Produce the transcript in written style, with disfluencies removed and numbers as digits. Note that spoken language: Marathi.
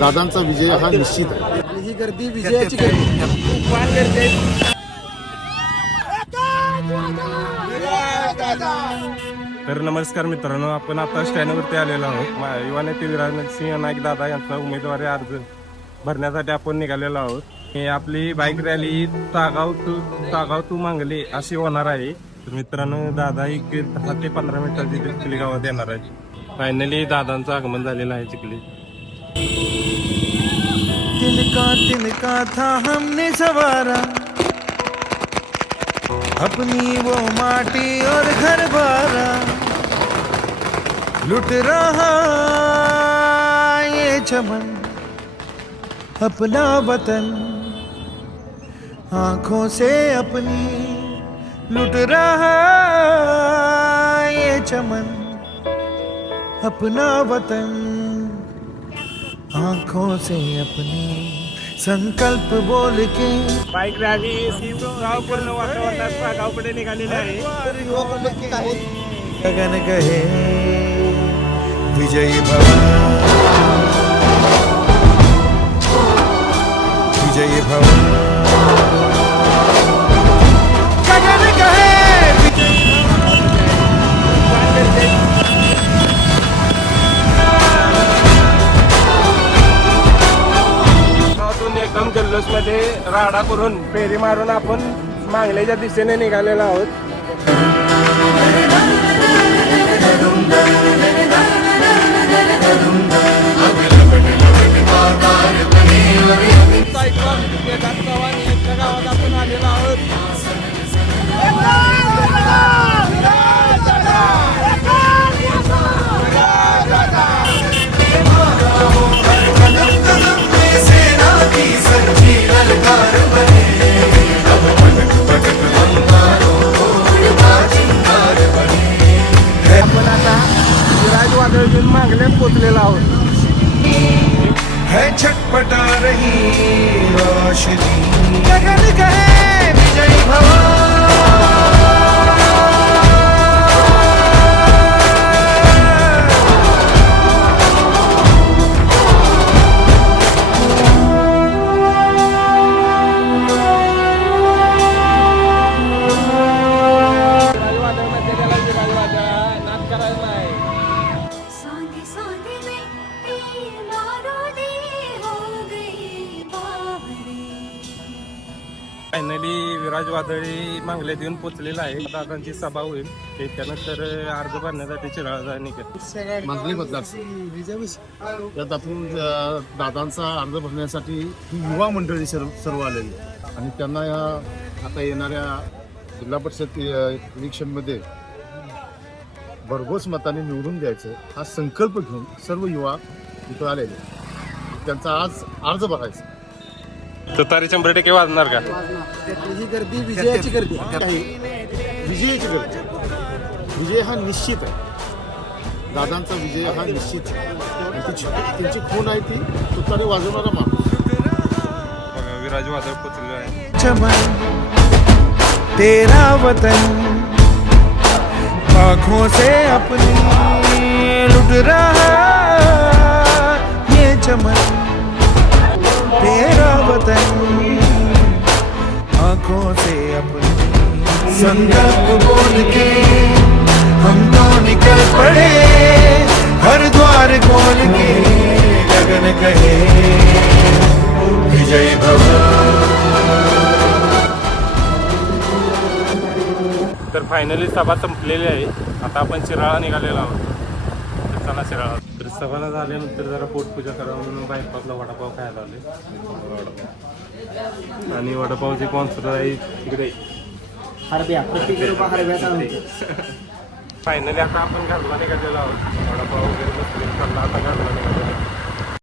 दादांचा विजय हा निश्चित आहे आणि ही गर्दी विजयाची गर्दी. तर नमस्कार मित्रांनो, आपण आता स्टँडवरती आलेलो आहोत. युवा नेते विराजसिंह नाईक दादा यांचा उमेदवारी अर्ज भरण्यासाठी आपण निघालेलो आहोत. हे आपली बाईक रॅली तागाव टू मांगले अशी होणार आहे. तर मित्रांनो, दादा एक 10 ते 15 मिनिटाची चिखली गावात येणार आहे. फायनली दादांचं आगमन झालेलं आहे चिखली. तिनका था हमने सवारा अपनी वो माटी और घर बारा, लुट रहा ये चमन अपना वतन आंखों से अपनी, लुट रहा ये चमन अपना वतन आंखों से अपनी, संकल्प बोल के बाईक रॅली गाव पूर्ण वातावरणात गावकडे निघालेले आहे. गगन कहे विजयी भव, विजयी भव, गगन कहे विजयी एकदम जल्लोष मध्ये राडा करून फेरी मारून आपण मांगल्याच्या दिशेने निघालेलो आहोत. गावात आपण आलेलो आहोत. आपण आता विराजवादळ घेऊन मागले पोचलेला आहोत. है छटपटा रही रोशनी, गगन कहे विजयी भव. फायनली विराज वादळी मांगल्यात येऊन पोचलेला आहे. दादांची सभा होईल, त्याच्यानंतर अर्ज भरण्यासाठी चिराळा निघेल. मांगली मतदार त्यात आपण दादांचा अर्ज भरण्यासाठी ही युवा मंडळी सर्व आलेली आणि त्यांना या आता येणाऱ्या जिल्हा परिषद इलेक्शनमध्ये भरघोस मताने निवडून द्यायचं हा संकल्प घेऊन सर्व युवा इथं आलेले. त्यांचा आज अर्ज भरायचा. तुतारी 100% वाजणार का? ही गर्दी विजयाची गर्दी आहे, विजयाची गर्दी. विजय हा निश्चित आहे. दादांचा विजय हा निश्चित आहे. त्यांची खून आहे ती तुतारी वाजवणारा माणूस. विराज वादळ पोचलेलं आहे. चमन तेरा वतन आँखों से अपनी, लुट रहा ये चमन तेरा वतन आँखों से अपनी, संकल्प बोल के हम तो निकल पड़े हर द्वार खोल के, गगन कहे विजयी भव. तर फायनली सभा संपलेली आहे. आता आपण शिराळा निघालेलो आहोत. तर चला शिराळा. तर सभा झाल्यानंतर जरा पोटपूजा करावं म्हणून बायपासला वडापाव खायला आले. आणि वडापावची स्पॉन्सर आहे तिकडे फायनली आता आपण घरला निघालेलो आहोत. वडापाव वगैरे बसले, आता घरला निघालो.